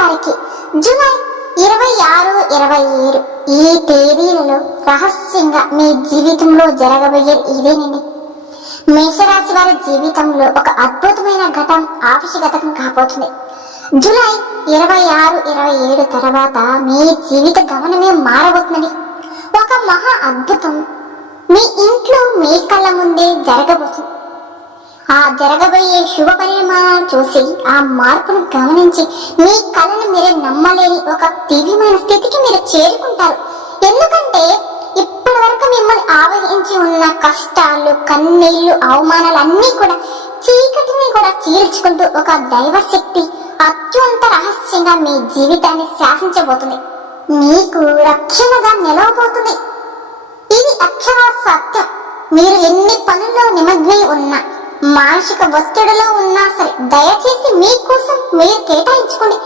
వారికి జూలై 26, 27 ఈ తేదీలలో రహస్యంగా మీ జీవితంలో జరగబోయే ఇదేనండి. మేషరాశి వారి జీవితంలో ఒక అద్భుతమైన ఘటన ఆవశ్యకతం కాబోతుంది. జూలై 26, 27 తర్వాత మీ జీవిత గమనమే మారబోతుందండి. ఒక మహా అద్భుతం మీ ఇంట్లో మీ కళ్ళ ముందే జరగబోతుంది. ఆ జరగబోయే శుభ పరిణామాలను చూసి ఆ మార్పును గమనించి మీ కళను మీరే నమ్మలేని ఒక దివ్యమైన స్థితికి మీరు చేరుకుంటారు. ఎందుకంటే ఇప్పటి వరకు మిమ్మల్ని ఆవహించి ఉన్న కష్టాలు, కన్నీళ్లు, అవమానాలన్నీ కూడా చీకటిని కూడా చీల్చుకుంటూ ఒక దైవశక్తి అత్యంత రహస్యంగా మీ జీవితాన్ని శాసించబోతుంది. మీకు రక్షణగా నిలవబోతుంది. ఇది అక్షర సత్యం. మీరు ఎన్ని పనుల్లో నిమగ్నై ఉన్నా, మానసిక ఒత్తిడిలో ఉన్నా సరే దయచేసి మీకోసం మీరు కేటాయించుకోండి.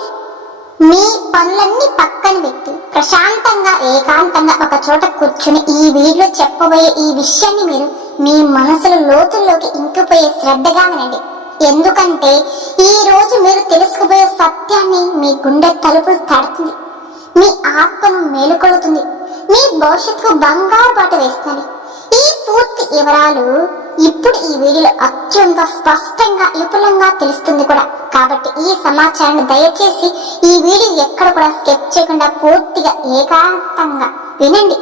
మీ పనులన్నీ పక్కన పెట్టి ప్రశాంతంగా ఏకాంతంగా ఒక చోట కూర్చుని ఈ వీడియో చెప్పబోయే ఈ విషయాన్ని మీరు మీ మనసులో లోతుల్లోకి ఇంకిపోయే శ్రద్ధగా వినండి. ఎందుకంటే ఈ రోజు మీరు తెలుసుకోబోయే సత్యాన్ని మీ గుండె తలుపులు తడుతుంది, మీ ఆత్మను మేలుకొలుతుంది, మీ భవిష్యత్తుకు బంగారు బాట వేస్తుంది. ఈ పూర్తి వివరాలు ఇప్పుడు ఈ వీడియోలో అత్యంత స్పష్టంగా విపులంగా తెలుస్తుంది కూడా. కాబట్టి ఈ సమాచారాన్ని దయచేసి ఈ వీడియో ఎక్కడ కూడా స్కిప్ చేయకుండా పూర్తిగా ఏకాంతంగా వినండి.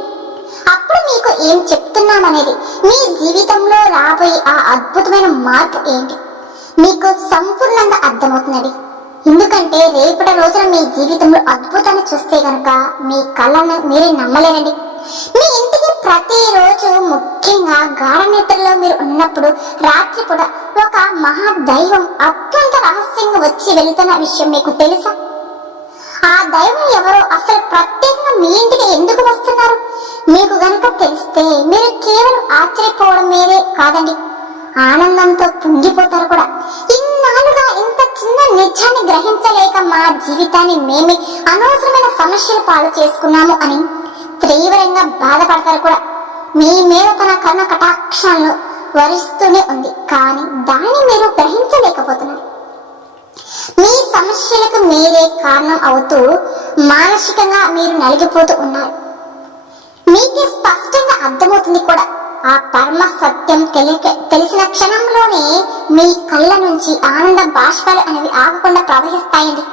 అప్పుడు మీకు ఏం చెప్తున్నామనేది, మీ జీవితంలో రాబోయే ఆ అద్భుతమైన మార్పు ఏంటి మీకు సంపూర్ణంగా అర్థమవుతున్నది. ఎందుకంటే రేపటి రోజున మీ జీవితంలో అద్భుతాన్ని చూస్తే కనుక మీ కళ్ళను మీరే నమ్మలేరండి. మీ ఇంటికి ప్రతిరోజు, ముఖ్యంగా గాఢ నిద్రలో మీరు ఉన్నప్పుడు రాత్రి కూడా ఒక మహాదైవం అత్యంత రహస్యంగా వచ్చి వెళుతున్న విషయం మీకు తెలుసా? ఆ దైవం ఎవరో, అసలు ప్రత్యేకంగా మీ ఇంటికి ఎందుకు వస్తున్నారు మీకు గనుక తెలిస్తే మీరు కేవలం ఆశ్చర్యపోవడం మీరే కాదండి, ఆనందంతో పొంగిపోతారు కూడా. ఇన్నాళ్ళుగా ఇంత చిన్న నిజాన్ని గ్రహించలేక మా జీవితాన్ని మేమే అనవసరమైన సమస్యలు పాలు చేసుకున్నాము అని తీవ్రంగా బాధపడతారు కూడా. మీ మీద తన కరుణ కటాక్షాలను వరిస్తూనే ఉంది, కానీ దాన్ని మీరు గ్రహించలేకపోతున్నారు. మీ సమస్యలకు మీరే కారణం అవుతూ మానసికంగా మీరు నలిగిపోతూ ఉన్నారు. మీకే స్పష్టంగా అర్థమవుతుంది కూడా. ఆ పరమ సత్యం తెలిసిన క్షణంలోనే మీ కళ్ళ నుంచి ఆనంద బాష్పాలు అనేవి ఆగకుండా ప్రవహిస్తాయండి.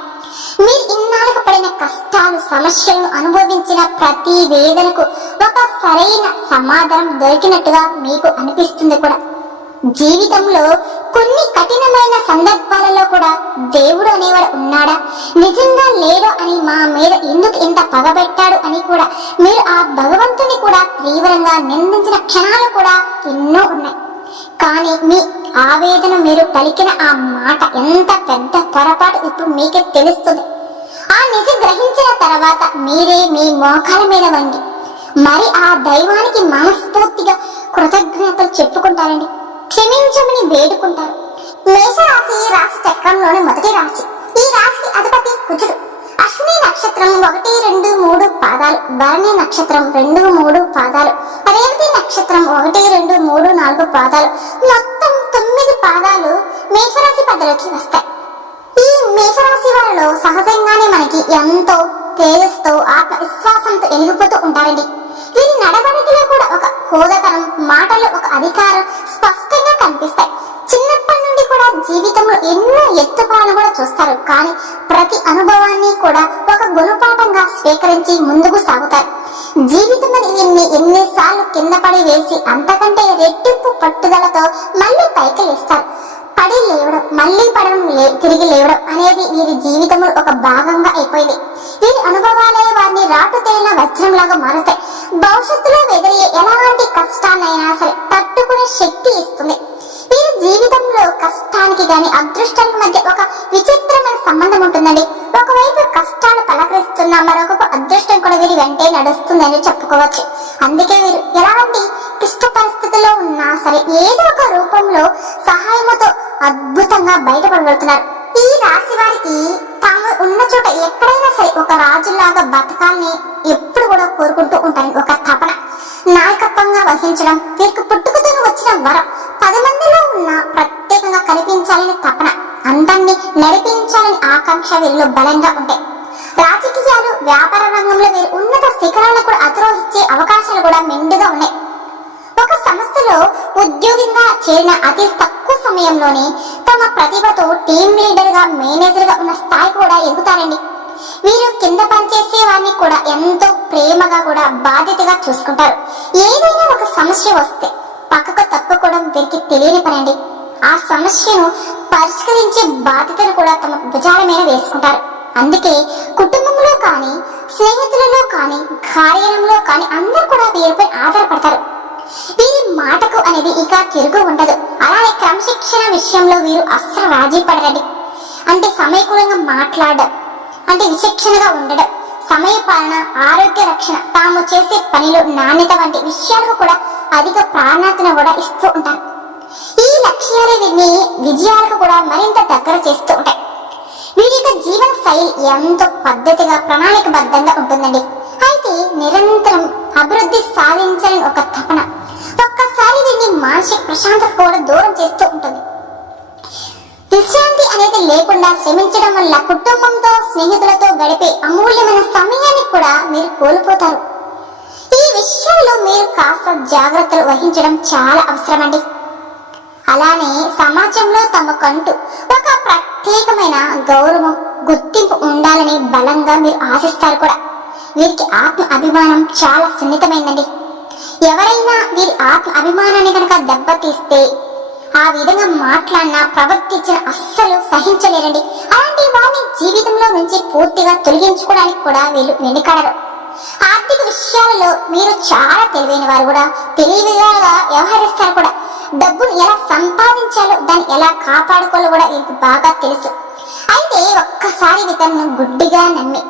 మీరు ఇన్నాళ్ళకు పడిన కష్టాలు, సమస్యలను అనుభవించిన ప్రతి వేదనకు ఒక సరైన సమాధానం దొరికినట్టుగా మీకు అనిపిస్తుంది కూడా. జీవితంలో కొన్ని కఠినమైన సందర్భాలలో కూడా దేవుడు అనేవాడు ఉన్నాడా, నిజంగా లేడో అని మా మీద ఎందుకు ఇంత పగబెట్టాడు అని కూడా మీరు ఆ భగవంతుని కూడా తీవ్రంగా నిందించిన క్షణాలు కూడా ఎన్నో ఉన్నాయి. కానీ మీ ఆవేదన, మీరు పలికిన ఆ మాట ఎంత పెద్ద పొరపాటు ఇప్పుడు మీకే తెలుస్తుంది. ఆ నిజం గ్రహించిన తర్వాత మీరే మీ మోకాల మీద వంగి మరి ఆ దైవానికి మనస్ఫూర్తిగా కృతజ్ఞతలు చెప్పుకుంటారండి, క్షమించమని వేడుకుంటారు. మేషరాశి రాశి చక్రంలోని మొదటి రాశి. ఈ రాశికి అధిపతి కుజుడు. అశ్విని నక్షత్రం 1, 2, 3 పాదాలు, భరణి నక్షత్రం 2, 3 పాదాలు, రేవతి నక్షత్రం 1, 2, 3, 4 పాదాలు, మొత్తం 9 పాదాలు మేషరాశి పదలోకి వస్తాయి. ఈ మేషరాశి వారిలో సహజంగానే మనకి ఎంతో తేజస్తో, ఆత్మవిశ్వాసంతో ఎలిగిపోతూ ఉంటారండి. వీరి నడవడికలో కూడా ఒక హోదాతనం, మాటలో ఒక అధికారం స్పష్టంగా కనిపిస్తాయి. చిన్నప్పటి నుండి కూడా జీవితంలో ఎన్నో ఎత్తుపడాలను కూడా చూస్తారు, కానీ ప్రతి అనుభవాన్ని కూడా ఒక గుణపాఠంగా స్వీకరించి ముందుకు సాగుతారు. జీవితంలో ఎన్నిసార్లు కింద పడి వేసి అంతకంటే రెట్టింపు పట్టుదలతో మళ్ళీ పైకి లేస్తారు. పడి లేవడం, మళ్ళీ పడడం, తిరిగి లేవడం అనేది వీరి జీవితంలో ఒక భాగంగా అయిపోయింది. వీరి అనుభవాలే వారిని రాటు తేలిన వజ్రంలాగా మారుతాయి. భవిష్యత్తులో ఎదురయ్యే ఎలాంటి కష్టాన్నైనా సరే తట్టుకునే శక్తి ఇస్తుంది. వీరి జీవితంలో కష్టానికి గాని అదృష్టానికి మధ్య ఒక విచిత్రమైన సంబంధం ఉంటుందండి. ఒకవైపు కష్టాలు పలకరిస్తున్నా మరొక అదృష్టం కూడా వీరి వెంటే నడుస్తుందని చెప్పుకోవచ్చు. అందుకే వీరు ఎలాంటి క్లిష్ట పరిస్థితుల్లో ఉన్నా సరే ఏదో ఒక రూపంలో సహాయంతో అద్భుతంగా బయటపడగలుగుతున్నారు. ఈ రాశి వారికి తాము ఉన్న చోట ఎక్కడైనా సరే ఒక రాజులాగా బతకాలని ఎప్పుడు కూడా కోరుకుంటూ ఉంటారు. ఒక తపన, నాయకత్వంగా వహించడం వీరికి పుట్టుకతోనే వచ్చిన వరం. 10 మందిలో ఉన్న ప్రత్యేకంగా కనిపించాలని తపన, అందరినీ నడిపించాలని ఆకాంక్ష వీరిలో బలంగా ఉంటాయి. రాజకీయాలు, వ్యాపార రంగంలో వీరు ఉన్నత శిఖరాలను కూడా అధిరోహించే అవకాశాలు కూడా మెండుగా ఉన్నాయి. ఒక సంస్థలో ఉద్యోగిగా చేరిన అతి తక్కువ సమయంలోనే తమ ప్రతిభతో టీం లీడర్ గా, మేనేజర్ గా ఉన్న స్థాయి కూడా ఎదుగుతారండి. వీరు కింద పనిచేసే వారిని కూడా ఎంతో ప్రేమగా కూడా బాధ్యతగా చూసుకుంటారు. ఏదైనా ఒక సమస్య వస్తే పక్కకు తప్పుకోవడం వీరికి తెలియని పనండి. ఆ సమస్యను పరిష్కరించే బాధ్యతను కూడా తమ భుజాల మీద వేసుకుంటారు. అందుకే కుటుంబంలో కానీ, స్నేహితులలో కానీ, కార్యాలయంలో కానీ అందరూ కూడా వీరిపై ఆధారపడతారు. వీరి మాటకు అనేది ఇక తిరుగు ఉండదు. అలానే క్రమశిక్షణ విషయంలో వీరు అస్సలు రాజీ పడరండి. అంటే సమయకూలంగా మాట్లాడడం, అంటే విచక్షణగా ఉండడం, సమయ పాలన, ఆరోగ్య రక్షణ, తాము చేసే పనిలో నాణ్యత వంటి విషయాలకు కూడా అధిక ప్రాధాన్యతను కూడా ఇస్తూ ఉంటారు. ఈ లక్ష్యాలు వీరిని విజయాలకు కూడా మరింత దగ్గర చేస్తూ ఉంటాయి. వీరి యొక్క జీవన శైలి ఎంతో పద్ధతిగా, ప్రణాళికబద్ధంగా ఉంటుందండి. అయితే నిరంతరం అభివృద్ధి సాధించాలని ఒక తపన ఒక్కసారి వీరిని మానసిక ప్రశాంతత కూడా దూరం చేస్తూ ఉంటుంది. విశ్రాంతి అనేది లేకుండా శ్రమించడం వల్ల కుటుంబంతో, స్నేహితులతో గడిపే అమూల్యమైన సమయాన్ని కూడా మీరు కోల్పోతారు. ఈ విషయంలో మీరు కాస్త జాగ్రత్తలు వహించడం చాలా అవసరమండి. అలానే సమాజంలో తమకంటూ ఒక ప్రత్యేకమైన గౌరవం, గుర్తింపు ఉండాలని బలంగా మీరు ఆశిస్తారు కూడా. వీరికి ఆత్మ అభిమానం చాలా సున్నితమైందండి. ఎవరైనా వీరి ఆత్మ అభిమానాన్ని కనుక దెబ్బతీస్తే, ఆ విధంగా మాట్లాడినా, ప్రవర్తించిన అస్సలు సహించలేరండి. అలాంటి వారిని జీవితంలో నుంచి పూర్తిగా తొలగించుకోవడానికి కూడా వీళ్ళు వెనుకాడరు. ఆర్థిక విషయాలలో మీరు చాలా తెలివైన వారు కూడా, తెలివిగా వ్యవహరిస్తారు కూడా. డబ్బును ఎలా సంపాదించాలో, దాన్ని ఎలా కాపాడుకోవాలో కూడా వీరికి బాగా తెలుసు. అయితే ఒక్కసారి ఇతను గుడ్డిగా నమ్మి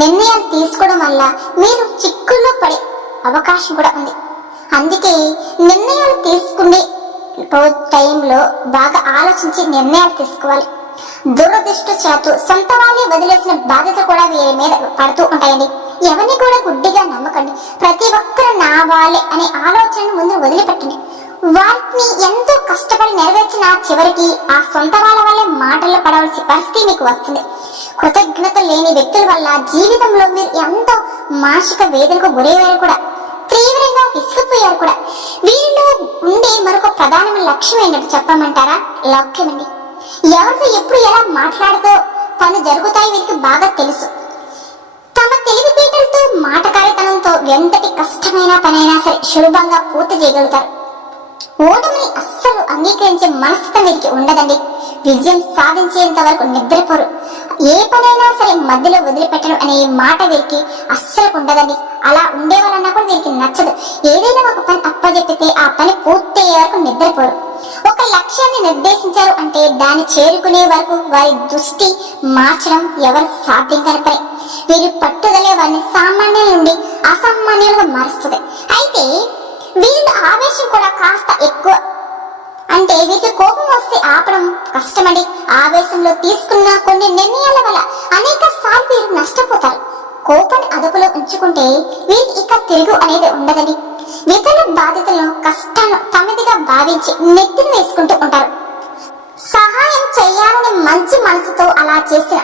నిర్ణయాలు తీసుకోవడం వల్ల మీరు చిక్కుల్లో పడే అవకాశం కూడా ఉంది. అందుకే నిర్ణయాలు తీసుకునే టైంలో బాగా ఆలోచించి నిర్ణయాలు తీసుకోవాలి. దురదృష్టవశాత్తు సొంత వాళ్ళే వదిలేసిన బాధ్యత కూడా వీరి మీద పడుతూ ఉంటాయండి. ఎవరిని కూడా గుడ్డిగా నమ్మకండి. ప్రతి ఒక్కరు నా వాళ్ళే అనే ఆలోచనను ముందు వదిలిపెట్టండి. వాటిని ఎంతో కష్టపడి నెరవేర్చిన చివరికి ఆ సొంత వాళ్ళ వల్లే మాటల్లో పడవలసిన పరిస్థితి మీకు వస్తుంది. కృతజ్ఞత లేని వ్యక్తుల వల్ల జీవితంలో మీరు ఎంతో మానసిక వేదనకు గురయ్యారు కూడా, తీవ్రంగా విసిగిపోయారు కూడా. వీరిలో ఉండే మరొక ప్రధానమైన లక్ష్యం ఏంటంటే చెప్పమంటారా? లౌక్యమండి. ఎవరితో ఎప్పుడు ఎలా మాట్లాడుతూ పనులు జరుగుతాయి వీరికి బాగా తెలుసు. తమ తెలివితేటలతో, మాటకారితనంతో ఎంతటి కష్టమైన పనైనా సరే సులభంగా పూర్తి చేయగలుగుతారు. ఓటమిని అస్సలు అంగీకరించే మనస్తత్వం వీరికి ఉండదండి. విజయం సాధించేంత వరకు నిద్రపోరు. ఏ పనైనా సరే మధ్యలో వదిలిపెట్టడం అనే మాట వీరికి అస్సలు ఉండదండి. అలా ఉండేవాళ్ళన్నా కూడా వీరికి నచ్చదు. ఏదైనా ఒక పని అప్పచెప్పితే ఆ పని పూర్తయ్యే వరకు నిద్రపోరు. ఒక లక్ష్యాన్ని నిర్దేశించారు అంటే దాన్ని చేరుకునే వరకు వారి దృష్టి మార్చడం ఎవరు సాధ్యం కాని పని. వీరి పట్టుదలే వారిని సామాన్యుల నుండి అసామాన్యులుగా మారుస్తుంది. అయితే వీరి ఆవేశం కూడా కాస్త ఎక్కువ. అంటే వీరికి కోపం వస్తే ఆపడం కష్టమండి. ఆవేశంలో తీసుకున్న కొన్ని నిర్ణయాల వల్ల అనేక సార్లు వీరు నష్టపోతారు. కోపాన్ని అదుపులో ఉంచుకుంటే వీరికి ఇక తిరుగు అనేది ఉండదండి. ఇతరుల బాధ్యతలను, కష్టాలను తమదిగా భావించి నెత్తిన వేసుకుంటూ ఉంటారు. సహాయం చేయాలని మంచి మనసుతో అలా చేసిన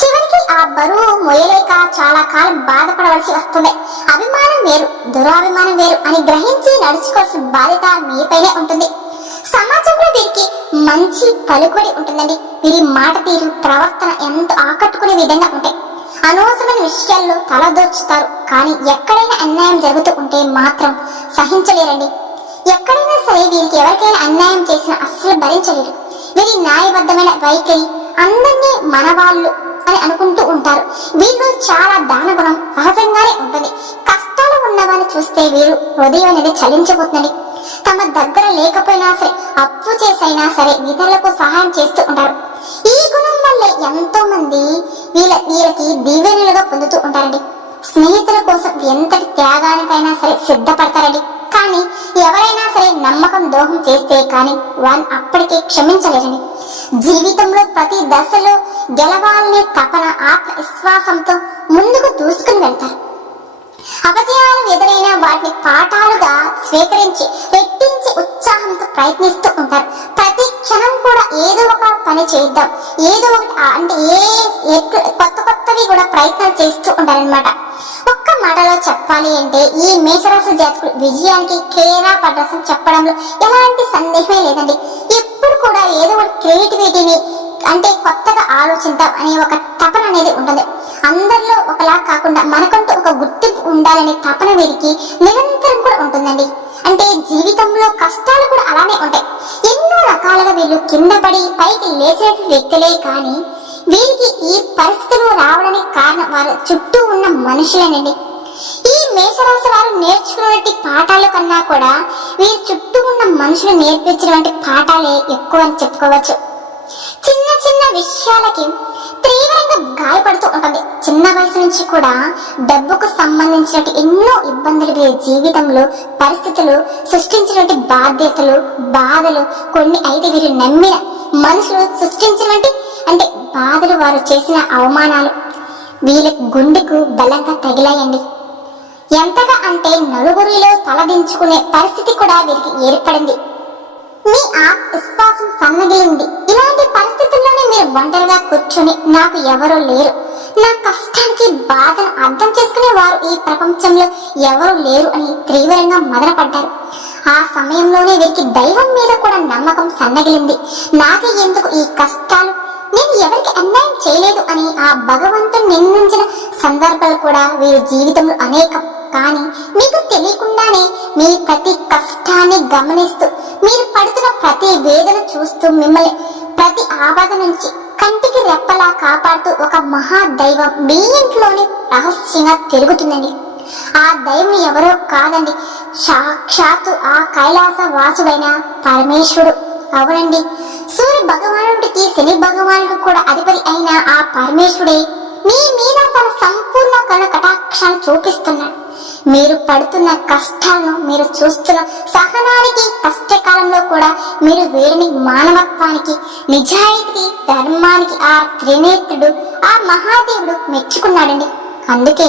చివరికి ఆ బరువు మొయ్యలేక చాలా కాలం బాధపడవలసి వస్తుంది. అభిమానం వేరు, దురాభిమానం వేరు అని గ్రహించి నడుచుకోవాల్సిన బాధ్యత మీపైనే ఉంటుంది. సమాజంలో వీరికి మంచి పలుకుబడి ఉంటుందండి. వీరి మాట తీరు, ప్రవర్తన ఎంతో ఆకట్టుకునే విధంగా ఉంటాయి. అనవసరమైన విషయాల్లో తలదోచుతారు. కానీ ఎక్కడైనా అన్యాయం జరుగుతూ ఉంటే మాత్రం సహించలేరండి. ఎక్కడైనా సరే వీరికి ఎవరికైనా అన్యాయం చేసినా అస్సలు భరించలేరు. వీరి న్యాయబద్ధమైన వైఖరి అందరినీ మనవాళ్ళు అని అనుకుంటూ ఉంటారు. వీళ్ళు చాలా దానగుణం సహజంగానే ఉంటుంది. కష్టాలు ఉన్నవారిని చూస్తే వీరు హృదయం అనేది చలించబోతుందండి. తమ దగ్గర లేకపోయినా సరే, అప్పు చేసైనా సరే ఇతరులకు సహాయం చేస్తూ ఉంటారు. ఈ గుణం వల్లే ఎంతో మంది వీళ్ళకి దీవెనలుగా పొందుతూ ఉంటారండి. స్నేహితుల కోసం ఎంతటి త్యాగానికైనా సరే సిద్ధపడతారండి. కానీ ఎవరైనా సరే నమ్మకం ద్రోహం చేస్తే కానీ వారిని అప్పటికే క్షమించలేరండి. జీవితంలో ప్రతి దశలో గెలవాలనే తపన, ఆత్మవిశ్వాసంతో ముందుకు దూసుకుని వెళ్తారు. అపజయాలు ఎదురైనా వాటిని పాఠాలుగా స్వీకరించి రెట్టించి ఉత్సాహంతో ప్రయత్నిస్తూ ఉంటారు. ప్రతి క్షణం కూడా ఏదో ఒక పని చేద్దాం, ఏదో ఒకటి అంటే కొత్తవి కూడా ప్రయత్నాలు చేస్తూ ఉంటారనమాట. ఒక్క మాటలో చెప్పాలి అంటే ఈ మేషరాశి జాతకులు విజయానికి కేరా పడ్రసం చెప్పడంలో ఎలాంటి సందేహమే లేదండి. ఎప్పుడు కూడా ఏదో ఒక క్రియేటివిటీని అంటే కొత్తగా ఆలోచిద్దాం అనే ఒక తపన అనేది ఉంటుంది. అందరిలో ఒకలా కాకుండా మనకంటూ ఒక గుర్తింపు ఉండాలనే తపన వీరికి నిరంతరం కూడా ఉంటుందండి. అంటే జీవితంలో కష్టాలు కూడా అలానే ఉంటాయి. ఎన్నో రకాలుగా వీళ్ళు కింద పడి పైకి లేచే వ్యక్తులే కానీ వీరికి ఈ పరిస్థితులు రావడానికి కారణం వారి చుట్టూ ఉన్న మనుషులేనండి. ఈ మేషరాశి వారు నేర్చుకున్నటువంటి పాఠాల కన్నా కూడా వీరి చుట్టూ ఉన్న మనుషులు నేర్పించినటువంటి పాఠాలే ఎక్కువ అని చెప్పుకోవచ్చు. చిన్న చిన్న విషయాలకి తీవ్రంగా గాయపడుతూ ఉంటుంది. చిన్న వయసు నుంచి కూడా డబ్బుకు సంబంధించినట్టు ఎన్నో ఇబ్బందులు వీరి జీవితంలో పరిస్థితులు సృష్టించినటువంటి బాధ్యతలు బాధలు కొన్ని అయితే వీరు నమ్మిన మనుషులు సృష్టించినటువంటి అంటే బాధలు వారు చేసిన అవమానాలు వీళ్ళ గుండెకు బలంగా తగిలాయండి. ఎంతగా అంటే నలుగురిలో తలదించుకునే పరిస్థితి కూడా వీరికి ఏర్పడింది. మీ ఆత్మవిశ్వాసం సన్నగిలింది. ఇలాంటి పరిస్థితుల్లోనే మీరు ఒంటరిగా కూర్చొని నాకు ఎవరూ లేరు, నా కష్టానికి బాధను అర్థం చేసుకునే వారు ఈ ప్రపంచంలో ఎవరూ లేరు అని తీవ్రంగా మదనపడ్డారు. ఆ సమయంలోనే వీరికి దైవం మీద కూడా నమ్మకం సన్నగిలింది. నాకే ఎందుకు ఈ కష్టాలు, నేను ఎవరికి అన్యాయం చేయలేదు అని ఆ భగవంతుని నిందించిన సందర్భాలు కూడా వీరి జీవితంలో అనేకం. కానీ మీకు తెలియకుండానే మీ ప్రతి కష్టాన్ని గమనిస్తూ మీరు పడుతున్న ప్రతి వేదన చూస్తూ మిమ్మల్ని ప్రతి ఆపద నుంచి కంటికి రెప్పలా కాపాడుతూ ఒక మహాదైవం మీ ఇంట్లోనే రహస్యంగా తిరుగుతుందండి. ఆ దైవం ఎవరో కాదండి, సాక్షాత్తు ఆ కైలాస వాసుడైన పరమేశ్వరుడు. అవునండి, సూర్య భగవానుడికి శని భగవానుడికి కూడా అధిపతి అయిన ఆ పరమేశ్వరుడే మీ మీద తన సంపూర్ణ కరుణ కటాక్షాన్ని చూపిస్తున్నాడు. మీరు పడుతున్న కష్టాలను, మీరు చూస్తున్న సహనానికి, కష్టకాలంలో కూడా మీరు వీరిని మానవత్వానికి, నిజాయితీకి, ధర్మానికి ఆ త్రినేత్రుడు, ఆ మహాదేవుడు మెచ్చుకున్నాడండి. అందుకే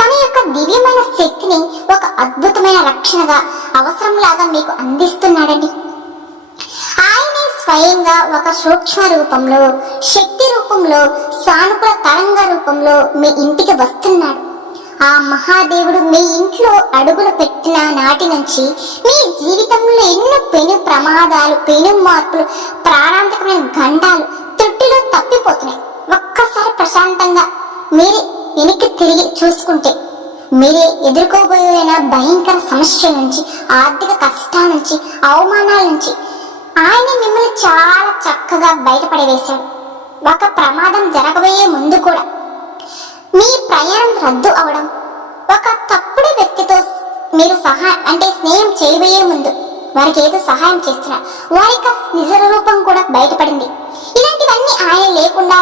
తన యొక్క దివ్యమైన శక్తిని ఒక అద్భుతమైన రక్షణగా అవసరంలాగా మీకు అందిస్తున్నాడండి. ఆయనే స్వయంగా ఒక సూక్ష్మ రూపంలో, శక్తి రూపంలో, సానుకూల తరంగ రూపంలో మీ ఇంటికి వస్తున్నాడు. ఆ మహాదేవుడు మీ ఇంట్లో అడుగులు పెట్టిన నాటి నుంచి మీ జీవితంలో ఎన్నో పెను ప్రమాదాలు, పెను మార్పులు, ప్రాణాంతకమైన గండాలు త్రుటిలో తప్పిపోతున్నాయి. ఒక్కసారి ప్రశాంతంగా మీరే వెనక్కి తిరిగి చూసుకుంటే మీరే ఎదుర్కోబోయిన భయంకర సమస్య నుంచి, ఆర్థిక కష్టాల నుంచి, అవమానాల నుంచి ఆయన మిమ్మల్ని చాలా చక్కగా బయటపడవేశాడు. ఒక ప్రమాదం జరగబోయే ముందు కూడా మీ ప్రయాణం రద్దు అవడం, ఒక తప్పుడు వ్యక్తితో మీరు స్నేహం చేయబోయే ముందు వారికి ఏదో సహాయం చేస్తున్నారు, వారి నిజ రూపం కూడా బయటపడింది. ఇలాంటివన్నీ ఆయన లేకుండా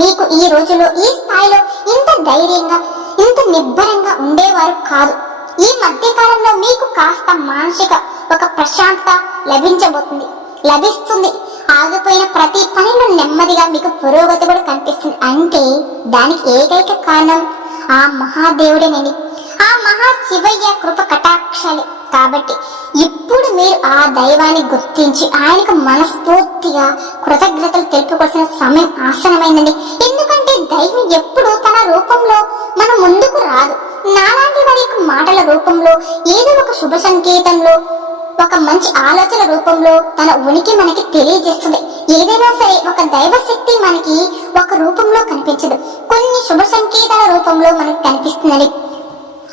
మీకు ఈ రోజులో ఈ స్థాయిలో ఇంత ధైర్యంగా, ఇంత నిబ్బరంగా ఉండేవారు కాదు. ఈ మధ్య కాలంలో మీకు కాస్త మానసిక ఒక ప్రశాంతత లభిస్తుంది. ఆగిపోయిన ప్రతి పనిలో నెమ్మదిగా మీకు పురోగతి కూడా కనిపిస్తుంది. అంటే దానికి ఏకైక కారణం ఆ మహాదేవుడేనండి, ఆ మహాశివయ్య కృప కటాక్షాలు. కాబట్టి ఇప్పుడు మీరు ఆ దైవాన్ని గుర్తించి ఆయనకు మనస్ఫూర్తిగా కృతజ్ఞతలు తెలుపుకోవాల్సిన సమయం ఆసనమైందండి. ఎందుకంటే దైవం ఎప్పుడు తన రూపంలో మన ముందుకు రాదు. నాలాంటి వారి యొక్క మాటల రూపంలో, ఏదో ఒక శుభ సంకేతంలో, ఒక మంచి ఆలోచన రూపంలో తన ఉనికి మనకి తెలియజేస్తుంది. ఏదైనా సరే ఒక దైవ శక్తి మనకి ఒక రూపంలో కనిపించదు, కొన్ని శుభ సంకేతాల రూపంలో మనకి కనిపిస్తుందని.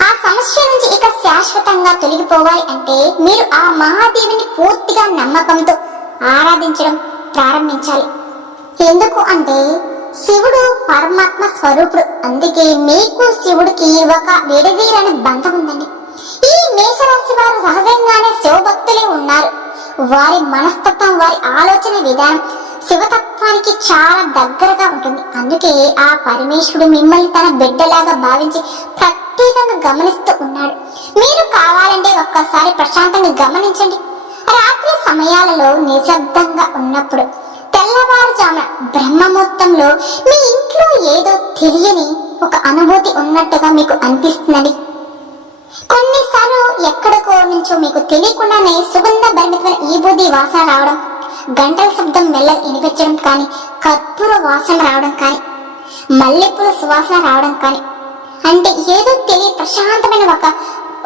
ఆ సమస్య నుంచి ఇక శాశ్వతంగా తొలగిపోవాలి అంటే మీరు ఆ మహాదేవిని పూర్తిగా నమ్మకంతో ఆరాధించడం ప్రారంభించాలి. ఎందుకు అంటే శివుడు పరమాత్మ స్వరూపుడు. అందుకే మీకు శివుడికి ఒక విడదీరని బంధం ఉందండి. ఈ మేషరాశి వారు సహజంగానే శివభక్తులే ఉన్నారు. వారి మనస్తత్వం, వారి ఆలోచన విధానం శివతత్వానికి చాలా దగ్గరగా ఉంటుంది. అందుకే ఆ పరమేశ్వరుడు మిమ్మల్ని తన బిడ్డలాగా భావించి ప్రత్యేకంగా గమనిస్తూ ఉన్నాడు. మీరు కావాలంటే ఒక్కసారి ప్రశాంతంగా గమనించండి. రాత్రి సమయాలలో నిశ్శబ్దంగా ఉన్నప్పుడు, తెల్లవారుజామున బ్రహ్మముహూర్తంలో మీ ఇంట్లో ఏదో తెలియని ఒక అనుభూతి ఉన్నట్టుగా మీకు అనిపిస్తుందండి. కొన్నిసార్లు ఎక్కడికో నుంచో మీకు తెలియకుండానే సుగంధ భరితమైన ఈబూది వాసన రావడం, గంటల శబ్దం మెల్ల వినిపించడం కానీ, కర్పూర వాసన రావడం కానీ, మల్లెపూల సువాసన రావడం కానీ, అంటే ఏదో తెలియ ప్రశాంతమైన ఒక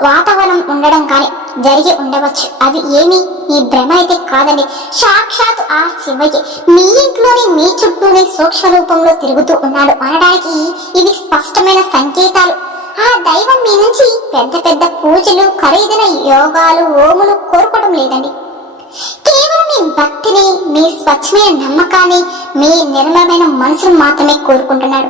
వాతావరణం ఉండడం కానీ జరిగి ఉండవచ్చు. అవి ఏమి ఈ భ్రమ అయితే కాదండి. సాక్షాత్ ఆ శివయ్య మీ ఇంట్లోని మీ చుట్టూని సూక్ష్మ రూపంలో తిరుగుతూ ఉన్నాడు అనడానికి ఇవి స్పష్టమైన సంకేతాలు. ఆ దైవం మీ నుంచి పెద్ద పెద్ద పూజలు, ఖరీదైన యోగాలు, ఓములు కోరుకోవడం లేదండి. కేవలం మీ భక్తిని, మీ స్వచ్ఛమైన నమ్మకాన్ని, మీ నిర్మలమైన మనసును మాత్రమే కోరుకుంటున్నాడు.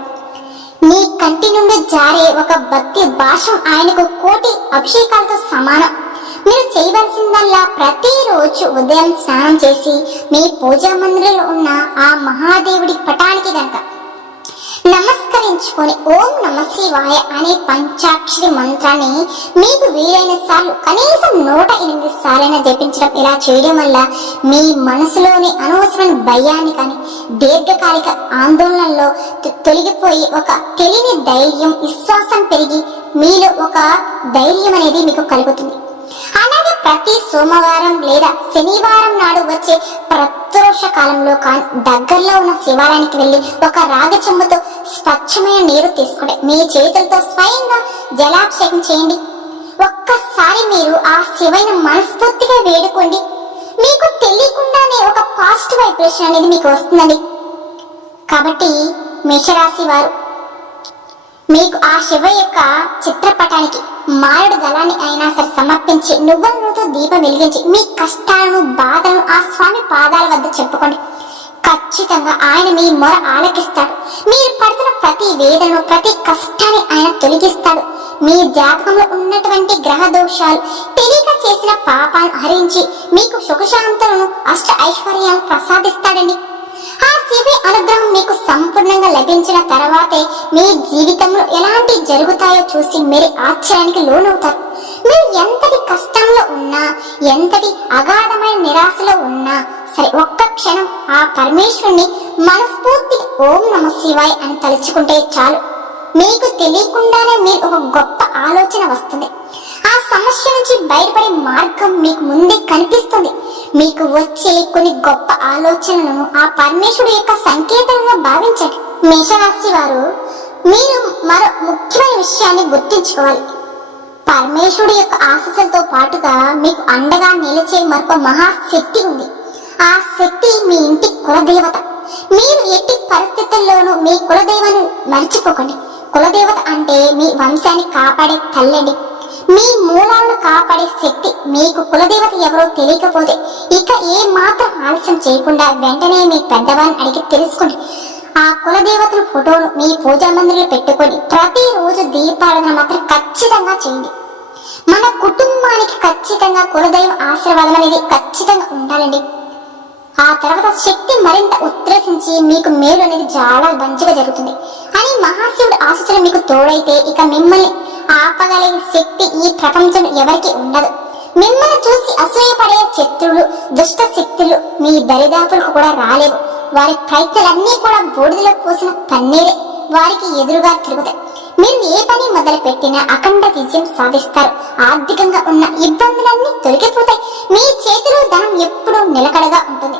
నీ కంటి నుండి జారే ఒక భక్తి భాషం ఆయనకు కోటి అభిషేకాలతో సమానం. మీరు చేయవలసిందల్లా ప్రతిరోజు ఉదయం స్నానం చేసి మీ పూజా మందిరంలో ఉన్న ఆ మహాదేవుడి పటానికి గనక నమస్కరించుకొని ఓం నమ శివాయ అనే పంచాక్షరి మంత్రాన్ని మీకు వీలైన సార్లు కనీసం 108 సార్లైనా జపించడం. ఇలా చేయడం వల్ల మీ మనసులోని అనవసరమైన భయాన్ని కానీ, దీర్ఘకాలిక ఆందోళనలో తొలగిపోయి ఒక తెలియని ధైర్యం, విశ్వాసం పెరిగి మీలో ఒక ధైర్యం అనేది మీకు కలుగుతుంది. అలాగే ప్రతి సోమవారం లేదా శనివారం నాడు వచ్చే ప్రదోష కాలంలో కానీ దగ్గరలో ఉన్న శివాలయానికి వెళ్ళి ఒక రాగి చెంబుతో స్వచ్ఛమైన నీరు తీసుకోండి. మీ చేతులతో స్వయంగా జలాభిషేకం చేయండి. ఒక్కసారి మీరు ఆ శివయ్యను మనస్ఫూర్తిగా వేడుకోండి. మీకు తెలియకుండానే ఒక పాజిటివ్ వైబ్రేషన్ అనేది మీకు వస్తుందండి. కాబట్టి మేషరాశి వారు మీకు ఆ శివ యొక్క చిత్రపటానికి మారేడు దళాన్ని అయినా సరే సమర్పించి నువ్వుల నూనెతో దీపం వెలిగించి మీ కష్టాలను, బాధలను ఆ స్వామి పాదాల వద్ద చెప్పుకోండి. ఖచ్చితంగా ఆయన మీ మొర ఆలకిస్తాడు. మీరు పడుతున్న ప్రతి వేదనను, ప్రతి కష్టాన్ని ఆయన తొలగిస్తాడు. మీ జాతకంలో ఉన్నటువంటి గ్రహ దోషాలు, తెలియక చేసిన పాపాలను హరించి మీకు సుఖశాంతులను, అష్ట ఐశ్వర్యాలను ప్రసాదిస్తాడండి. ఆ శివ అనుగ్రహం మీకు సంపూర్ణంగా లభించిన తర్వాతే మీ జీవితంలో ఎలాంటి జరుగుతాయో చూసి మీరు ఆశ్చర్యానికి లోనవుతారు. మీరు ఎంతటి కష్టంలో ఉన్నా, ఎంతటి అగాధమైన నిరాశలో ఉన్నా సరే ఒక్క క్షణం ఆ పరమేశ్వరుని మనస్ఫూర్తి ఓం నమ శివాయ అని తలుచుకుంటే చాలు. మీకు తెలియకుండానే మీరు ఒక గొప్ప ఆలోచన వస్తుంది. ఆ సమస్య నుంచి బయటపడే మార్గం మీకు ముందే కనిపిస్తుంది. మీకు వచ్చే కొన్ని గొప్ప ఆలోచనలను ఆ పరమేశ్వరుడు యొక్క సంకేతంగా భావించండి. మేషరాశి వారు మీరు మరో ముఖ్యమైన విషయాన్ని గుర్తుంచుకోవాలి. పరమేశ్వరుడు యొక్క ఆశీస్సులతో పాటుగా మీకు అండగా నిలిచే మరొక మహాశక్తి ఉంది. ఆ శక్తి మీ ఇంటి కులదేవత. మీరు ఎట్టి పరిస్థితుల్లోనూ మీ కులదేవను మర్చిపోకండి. కులదేవత అంటే మీ వంశాన్ని కాపాడే తల్లండి. మీ మూలాలను కాపాడే శక్తి. మీకు కులదేవత ఎవరో తెలియకపోతే ఇక ఏ మాత్రం ఆలస్యం చేయకుండా వెంటనే మీ పెద్దవారిని అడిగి తెలుసుకోండి. ఆ కులదేవతల ఫోటోను మీ పూజా మందిరంలో పెట్టుకొని ప్రతిరోజు దీపారాధన మాత్రం ఖచ్చితంగా చేయండి. మన కుటుంబానికి ఖచ్చితంగా కులదైవం ఆశీర్వాదం అనేది ఖచ్చితంగా ఉండాలండి. ఆ తర్వాత శక్తి మరింత ఉత్తేజించి మీకు మేలు అనేది చాలా మంచిగా జరుగుతుంది అని మహాశివుడు ఆశీస్సులు మీకు తోడైతే ఇక మిమ్మల్ని ఆపగలిగిన శక్తి ఈ ప్రపంచం ఎవరికి ఉండదు. మిమ్మల్ని చూసి అసూయపడే శత్రువులు, దుష్ట శక్తులు మీ దరిదాపులకు కూడా రాలేవు. వారి ప్రయత్నాలన్నీ కూడా బూడిదలో పోసిన పన్నీరే వారికి ఎదురుగా తిరుగుతాయి. మీరు ఏ పని మొదలు పెట్టినా అఖండ విజయం సాధిస్తారు. ఆర్థికంగా ఉన్న ఇబ్బందులన్నీ తొలగిపోతాయి. మీ చేతిలో ధనం ఎప్పుడూ నిలకడగా ఉంటుంది.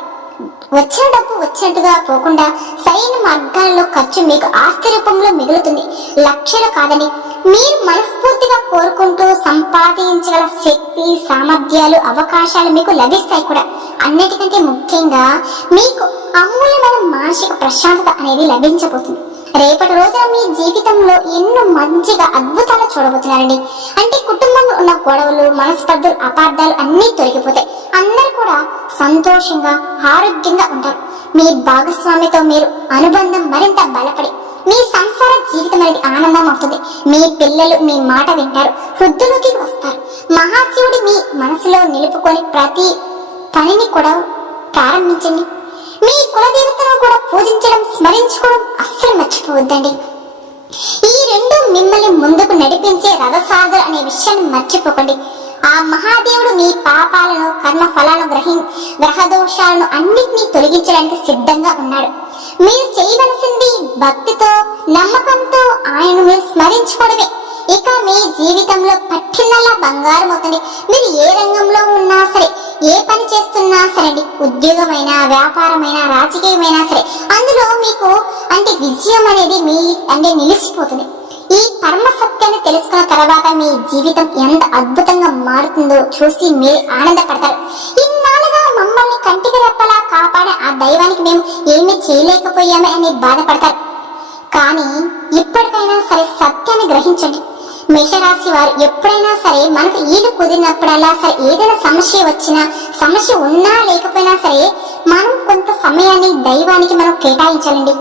వచ్చిన డబ్బు వచ్చినట్టుగా పోకుండా సరైన మార్గాల్లో ఖర్చు మీకు ఆస్తి రూపంలో మిగులుతుంది. లక్ష్యాలు కాదని మీరు మనస్ఫూర్తిగా కోరుకుంటూ సంపాదించగల శక్తి, సామర్థ్యాలు, అవకాశాలు మీకు లభిస్తాయి కూడా. అన్నిటికంటే ముఖ్యంగా మీకు అమూల్యమైన మానసిక ప్రశాంతత అనేది లభించబోతుంది. రేపటి రోజున మీ జీవితంలో ఎన్నో మంచిగా అద్భుతాలు చూడబోతున్నారండి. అంటే కుటుంబంలో ఉన్న గొడవలు, మనస్పర్ధలు, అపార్థాలు అన్నీ తొలగిపోతాయి. అందరూ కూడా సంతోషంగా, ఆరోగ్యంగా ఉంటారు. మీ భాగస్వామితో మీరు అనుబంధం మరింత బలపడి మీ సంసార జీవితం అనేది ఆనందం అవుతుంది. మీ పిల్లలు మీ మాట వింటారు, వృద్ధులోకి వస్తారు. మహాశివుడి మీ మనసులో నిలుపుకొని ప్రతి పనిని కూడా ప్రారంభించండి. మీ కులదేవతను కూడా పూజించడం, స్మరించుకోవడం అస్సలు మర్చిపోవద్దండి. ఈ రెండు మిమ్మల్ని ముందుకు నడిపించే రథసాధులు అనే విషయాన్ని మర్చిపోకండి. ఆ మహాదేవుడు మీ పాపాలను, కర్మ ఫలాలను, గ్రహదోషాలను అన్నిటినీ తొలగించడానికి సిద్ధంగా ఉన్నాడు. మీరు చేయవలసింది భక్తితో, నమ్మకంతో ఆయనను మీరు స్మరించుకోవడమే. ఇక మీ జీవితంలో పట్టినల్లా బంగారం అవుతుంది. మీరు ఏ రంగంలో ఉన్నా సరే, ఏ పని చేస్తున్నా సరే అండి, ఉద్యోగమైనా వ్యాపారమైనా రాజకీయమైనా సరే, అందులో మీకు అంటే విజయం అనేది మీ అంటే నిలిచిపోతుంది. ఈ పరమ సత్యాన్ని తెలుసుకున్న తర్వాత మీ జీవితం ఎంత అద్భుతంగా మారుతుందో చూసి మీరు ఆనందపడతారు. ఇన్నాళ్ళుగా మమ్మల్ని కంటికి రెప్పలా కాపాడే ఆ దైవానికి మేము ఏమీ చేయలేకపోయామే అని బాధపడతారు. కానీ ఇప్పటికైనా సరే సత్యాన్ని గ్రహించండి. మేషరాశి వారు ఎప్పుడైనా సరే మనకు ఈడు కుదిరినప్పుడల్లా సరే, ఏదైనా సమస్య వచ్చినా, సమస్య ఉన్నా లేకపోయినా సరే, మనం కొంత సమయాన్ని దైవానికి మనం కేటాయించాలండి.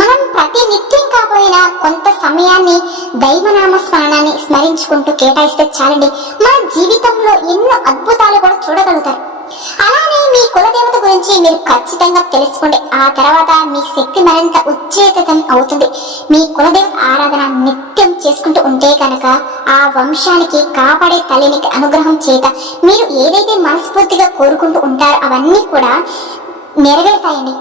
మనం ప్రతి నిత్యం కాకపోయినా కొంత సమయాన్ని దైవనామ స్మరణాన్ని స్మరించుకుంటూ కేటాయిస్తే చాలండి, మన జీవితంలో ఎన్నో అద్భుతాలు కూడా చూడగలుగుతారు. అలానే మీ కులదేవత గురించి మీరు ఖచ్చితంగా తెలుసుకోండి. ఆ తర్వాత మీ శక్తి మరింత ఉచ్చేతం అవుతుంది. మీ కులదేవత ఆరాధన నిత్యం చేసుకుంటూ ఉంటే కనుక ఆ వంశానికి కాపాడే తల్లినికి అనుగ్రహం చేత మీరు ఏదైతే మనస్ఫూర్తిగా కోరుకుంటూ ఉంటారో అవన్నీ కూడా నెరవేరుతాయండి.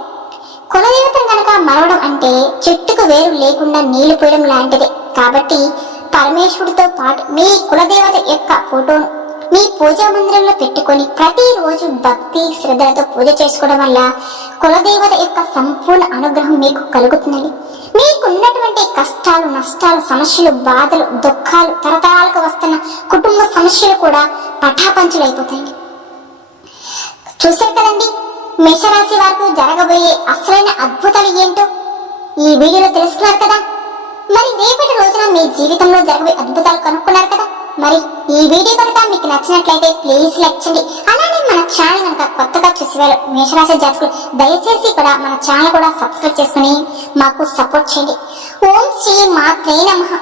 కులదేవతను కనుక మరవడం అంటే చెట్టుకు వేరు లేకుండా నీళ్లు పోయడం లాంటిది. కాబట్టి పరమేశ్వరుడితో పాటు మీ కులదేవత యొక్క ఫోటోను మీ పూజా మందిరంలో పెట్టుకొని ప్రతిరోజు భక్తి శ్రద్ధలతో పూజ చేసుకోవడం వల్ల కులదేవత యొక్క సంపూర్ణ అనుగ్రహం మీకు కలుగుతుందండి. మీకున్నటువంటి కష్టాలు, నష్టాలు, సమస్యలు, బాధలు, దుఃఖాలు, తరతరాలకు వస్తున్న కుటుంబ సమస్యలు కూడా పటాపంచులైపోతాయండి. చూశారు కదండి, మేషరాశి వారికి జరగబోయే అసలైన అద్భుతాలు ఏంటో ఈ వీడియోలో తెలుసుకున్నారు కదా. మరి రేపటి రోజున మీ జీవితంలో జరగబోయే అద్భుతాలు కనుక్కున్నారు కదా. మరి ఈ వీడియో కనుక మీకు నచ్చినట్లయితే ప్లీజ్ లైక్ చేయండి. అలానే మన ఛానల్ కనుక కొత్తగా చూసేవారు మేషరాశి జాతకులు దయచేసి కూడా మన ఛానల్ కూడా సబ్స్క్రైబ్ చేసుకుని మాకు సపోర్ట్ చేయండి. ఓం శ్రీ మాత్రే నమః.